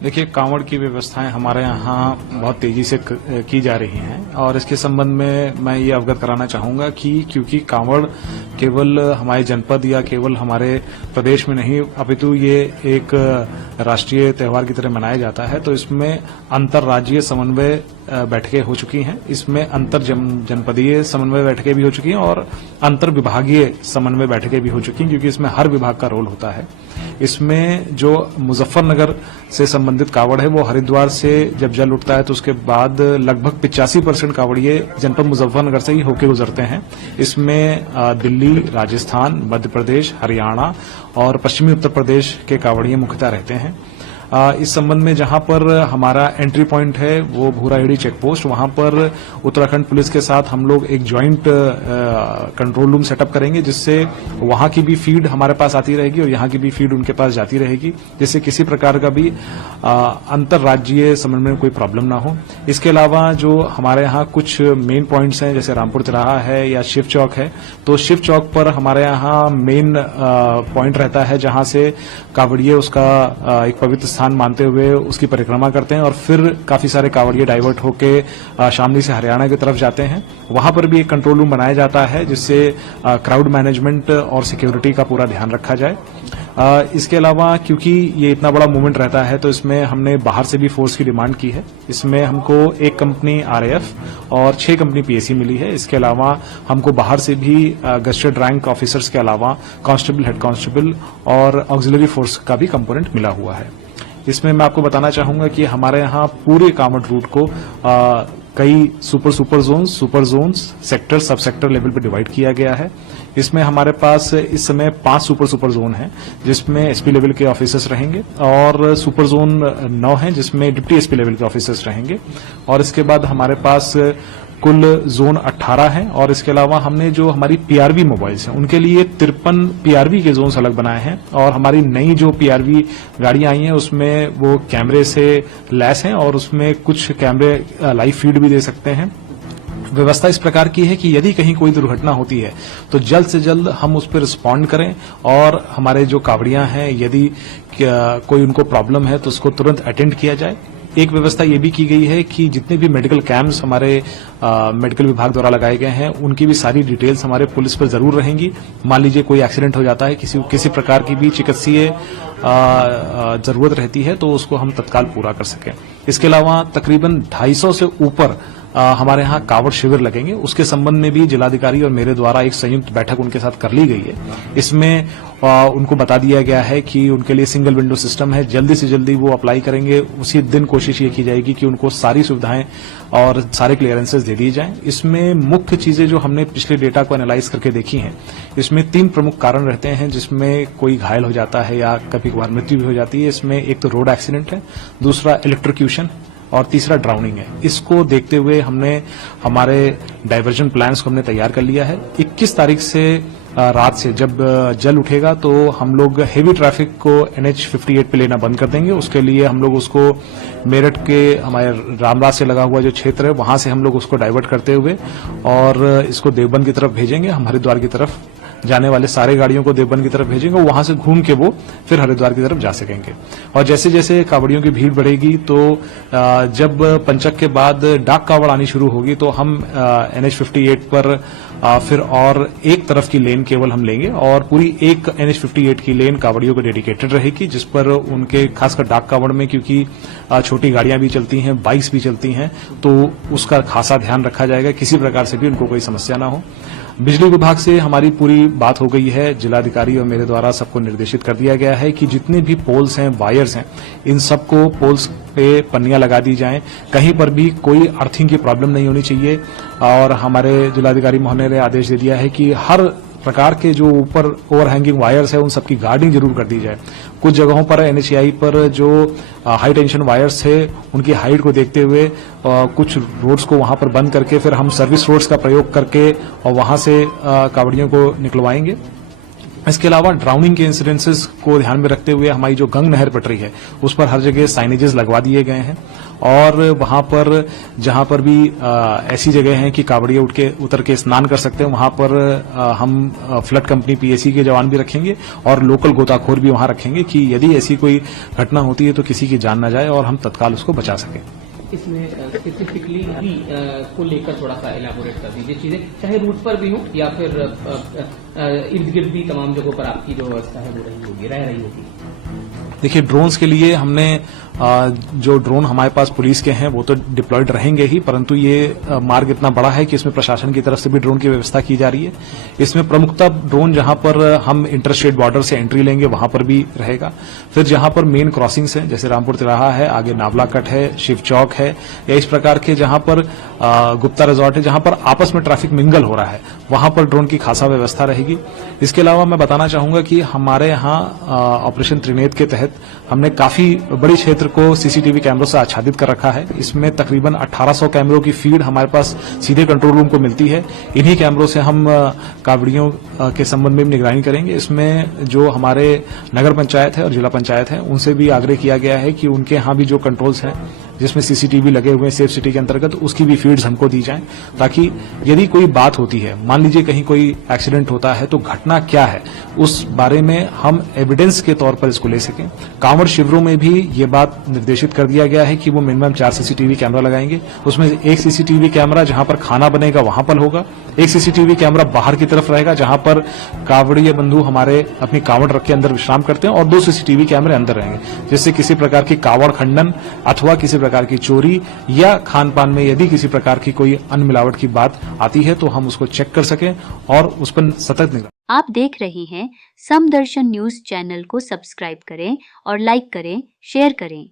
देखिए, कांवड़ की व्यवस्थाएं हमारे यहाँ बहुत तेजी से की जा रही हैं और इसके संबंध में मैं ये अवगत कराना चाहूंगा कि क्योंकि कांवड़ केवल हमारे जनपद या केवल हमारे प्रदेश में नहीं अपितु ये एक राष्ट्रीय त्योहार की तरह मनाया जाता है, तो इसमें अंतर्राज्यीय समन्वय बैठकें हो चुकी हैं। इसमें अंतर जनपदीय समन्वय बैठकें भी हो चुकी हैं और अंतर विभागीय समन्वय बैठकें भी हो चुकी हैं, क्योंकि इसमें हर विभाग का रोल होता है। इसमें जो मुजफ्फरनगर से संबंधित कावड़ है वो हरिद्वार से जब जल उठता है तो उसके बाद लगभग 85% कावड़िए जनपद मुजफ्फरनगर से ही होकर गुजरते हैं। इसमें दिल्ली, राजस्थान, मध्य प्रदेश, हरियाणा और पश्चिमी उत्तर प्रदेश के कावड़िए मुख्यतः रहते हैं। इस संबंध में जहां पर हमारा एंट्री पॉइंट है वो भूराहेड़ी चेक पोस्ट, वहां पर उत्तराखंड पुलिस के साथ हम लोग एक ज्वाइंट कंट्रोल रूम सेटअप करेंगे, जिससे वहां की भी फीड हमारे पास आती रहेगी और यहां की भी फीड उनके पास जाती रहेगी, जिससे किसी प्रकार का भी अंतर्राज्यीय समन्वय में कोई प्रॉब्लम ना हो। इसके अलावा जो हमारे यहाँ कुछ मेन पॉइंट्स हैं, जैसे रामपुर तिराहा है या शिव चौक है, तो शिव चौक पर हमारे यहाँ मेन पॉइंट रहता है जहां से कावड़िए उसका एक पवित्र स्थान मानते हुए उसकी परिक्रमा करते हैं और फिर काफी सारे कावड़िए डाइवर्ट होके शामली से हरियाणा की तरफ जाते हैं। वहां पर भी एक कंट्रोल रूम बनाया जाता है जिससे क्राउड मैनेजमेंट और सिक्योरिटी का पूरा ध्यान रखा जाए। इसके अलावा क्योंकि ये इतना बड़ा मूवमेंट रहता है तो इसमें हमने बाहर से भी फोर्स की डिमांड की है। इसमें हमको एक कंपनी आरएएफ और 6 कंपनी पीएसी मिली है। इसके अलावा हमको बाहर से भी गस्टेड रैंक ऑफिसर्स के अलावा कांस्टेबल, हेड कांस्टेबल और ऑक्सिलरी फोर्स का भी कंपोनेंट मिला हुआ है। इसमें मैं आपको बताना चाहूंगा कि हमारे यहाँ पूरे कांवड़ रूट को कई सुपर जोन्स, सेक्टर, सब सेक्टर लेवल पर डिवाइड किया गया है। इसमें हमारे पास इस समय 5 सुपर जोन हैं, जिसमें एसपी लेवल के ऑफिसर्स रहेंगे और सुपर जोन 9 हैं जिसमें डिप्टी एसपी लेवल के ऑफिसर्स रहेंगे। और इसके बाद हमारे पास कुल जोन 18 हैं और इसके अलावा हमने जो हमारी पीआरवी मोबाइल्स हैं उनके लिए 53 पीआरवी के जोन्स अलग बनाए हैं और हमारी नई जो पीआरवी गाड़ियां आई हैं उसमें वो कैमरे से लैस हैं और उसमें कुछ कैमरे लाइव फीड भी दे सकते हैं। व्यवस्था इस प्रकार की है कि यदि कहीं कोई दुर्घटना होती है तो जल्द से जल्द हम उस पर रिस्पॉन्ड करें और हमारे जो कावड़ियां हैं यदि कोई उनको प्रॉब्लम है तो उसको तुरंत अटेंड किया जाए। एक व्यवस्था ये भी की गई है कि जितने भी मेडिकल कैंप्स हमारे मेडिकल विभाग द्वारा लगाए गए हैं उनकी भी सारी डिटेल्स हमारे पुलिस पर जरूर रहेंगी। मान लीजिए कोई एक्सीडेंट हो जाता है, किसी प्रकार की भी चिकित्सीय जरूरत रहती है तो उसको हम तत्काल पूरा कर सकें। इसके अलावा तकरीबन 250 से ऊपर हमारे यहाँ कावड़ शिविर लगेंगे। उसके संबंध में भी जिलाधिकारी और मेरे द्वारा एक संयुक्त बैठक उनके साथ कर ली गई है। इसमें उनको बता दिया गया है कि उनके लिए सिंगल विंडो सिस्टम है, जल्दी से जल्दी वो अप्लाई करेंगे। उसी दिन कोशिश ये की जाएगी कि उनको सारी सुविधाएं और सारे क्लियरेंसेस दे दिए जाएं। इसमें मुख्य चीजें जो हमने पिछले डेटा को एनालाइज करके देखी हैं, इसमें 3 प्रमुख कारण रहते हैं जिसमें कोई घायल हो जाता है या कभी कभार मृत्यु भी हो जाती है। इसमें एक तो रोड एक्सीडेंट है, दूसरा इलेक्ट्रोक्यूशन और तीसरा ड्राउनिंग है। इसको देखते हुए हमने हमारे डाइवर्जन प्लान्स को हमने तैयार कर लिया है। 21 तारीख से रात से जब जल उठेगा तो हम लोग हेवी ट्रैफिक को NH 58 पे लेना बंद कर देंगे। उसके लिए हम लोग उसको मेरठ के हमारे रामराज से लगा हुआ जो क्षेत्र है वहां से हम लोग उसको डाइवर्ट करते हुए और इसको देवबंद की तरफ भेजेंगे। हम हरिद्वार की तरफ जाने वाले सारे गाड़ियों को देवबंद की तरफ भेजेंगे, वहां से घूम के वो फिर हरिद्वार की तरफ जा सकेंगे। और जैसे जैसे कावड़ियों की भीड़ बढ़ेगी तो जब पंचक के बाद डाक कावड़ आनी शुरू होगी तो हम NH 58 पर फिर और एक तरफ की लेन केवल हम लेंगे और पूरी एक NH 58 की लेन कावड़ियों को डेडिकेटेड रहेगी, जिस पर उनके खासकर डाक कावड़ में क्योंकि छोटी गाड़ियां भी चलती हैं, बाइक्स भी चलती हैं, तो उसका खासा ध्यान रखा जाएगा, किसी प्रकार से भी उनको कोई समस्या ना हो। बिजली विभाग से हमारी पूरी बात हो गई है। जिलाधिकारी और मेरे द्वारा सबको निर्देशित कर दिया गया है कि जितने भी पोल्स हैं, वायर्स हैं, इन सबको पोल्स पे पन्नियां लगा दी जाएं। कहीं पर भी कोई अर्थिंग की प्रॉब्लम नहीं होनी चाहिए। और हमारे जिलाधिकारी महोदय ने आदेश दे दिया है कि हर प्रकार के जो ऊपर ओवरहैंगिंग वायर्स है उन सबकी गार्डिंग जरूर कर दी जाए। कुछ जगहों पर NHAI पर जो हाई टेंशन वायर्स थे उनकी हाइट को देखते हुए कुछ रोड्स को वहां पर बंद करके फिर हम सर्विस रोड्स का प्रयोग करके और वहां से कावड़ियों को निकलवाएंगे। इसके अलावा ड्राउनिंग के इंसिडेंसेस को ध्यान में रखते हुए हमारी जो गंग नहर पटरी है उस पर हर जगह साइनेजेस लगवा दिए गए हैं और वहां पर जहां पर भी ऐसी जगह हैं कि कावड़िया उतर के स्नान कर सकते हैं वहां पर हम फ्लड कंपनी पीएसी के जवान भी रखेंगे और लोकल गोताखोर भी वहां रखेंगे कि यदि ऐसी कोई घटना होती है तो किसी की जान न जाए और हम तत्काल उसको बचा सकें। इसमें स्पेसिफिकली भी को लेकर थोड़ा सा इलाबोरेट कर दीजिए चीजें, चाहे रूट पर भी हो या फिर इर्द गिर्द भी तमाम जगहों पर आपकी जो व्यवस्था है वो रह रही होगी। देखिए, ड्रोन्स के लिए हमने जो ड्रोन हमारे पास पुलिस के हैं वो तो डिप्लॉयड रहेंगे ही, परंतु ये मार्ग इतना बड़ा है कि इसमें प्रशासन की तरफ से भी ड्रोन की व्यवस्था की जा रही है। इसमें प्रमुखतः ड्रोन जहां पर हम इंटर स्टेट बॉर्डर से एंट्री लेंगे वहां पर भी रहेगा। फिर जहां पर मेन क्रॉसिंग्स हैं जैसे रामपुर तिराहा है, आगे नावला कट है, शिव चौक है, या इस प्रकार के जहां पर गुप्ता रिजॉर्ट है जहां पर आपस में ट्रैफिक मिंगल हो रहा है वहां पर ड्रोन की खासा व्यवस्था रहेगी। इसके अलावा मैं बताना चाहूंगा कि हमारे यहाँ ऑपरेशन त्रिनेत्र के तहत हमने काफी बड़ी क्षेत्र को सीसीटीवी कैमरों से आच्छादित कर रखा है। इसमें तकरीबन 1800 कैमरों की फीड हमारे पास सीधे कंट्रोल रूम को मिलती है। इन्हीं कैमरों से हम कावड़ियों के संबंध में भी निगरानी करेंगे। इसमें जो हमारे नगर पंचायत है और जिला पंचायत है उनसे भी आग्रह किया गया है कि उनके यहाँ भी जो कंट्रोल्स हैं जिसमें सीसीटीवी लगे हुए हैं सेफ सिटी के अंतर्गत उसकी भी फीड्स हमको दी जाएं, ताकि यदि कोई बात होती है, मान लीजिए कहीं कोई एक्सीडेंट होता है तो घटना क्या है उस बारे में हम एविडेंस के तौर पर इसको ले सकें। कांवड़ शिविरों में भी ये बात निर्देशित कर दिया गया है कि वो मिनिमम 4 सीसीटीवी कैमरा लगाएंगे। उसमें एक सीसीटीवी कैमरा जहां पर खाना बनेगा वहां पर होगा, एक सीसीटीवी कैमरा बाहर की तरफ रहेगा जहां पर कावड़िया बंधु हमारे अपनी कांवड़ रख के अंदर विश्राम करते हैं, और 2 सीसीटीवी कैमरे अंदर रहेंगे, जिससे किसी प्रकार की कावड़ खंडन अथवा किसी प्रकार की चोरी या खान पान में यदि किसी प्रकार की कोई अन्न मिलावट की बात आती है तो हम उसको चेक कर सकें और उस पर सतर्क निगरानी। आप देख रहे हैं समदर्शन न्यूज चैनल को सब्सक्राइब करें और लाइक करें, शेयर करें।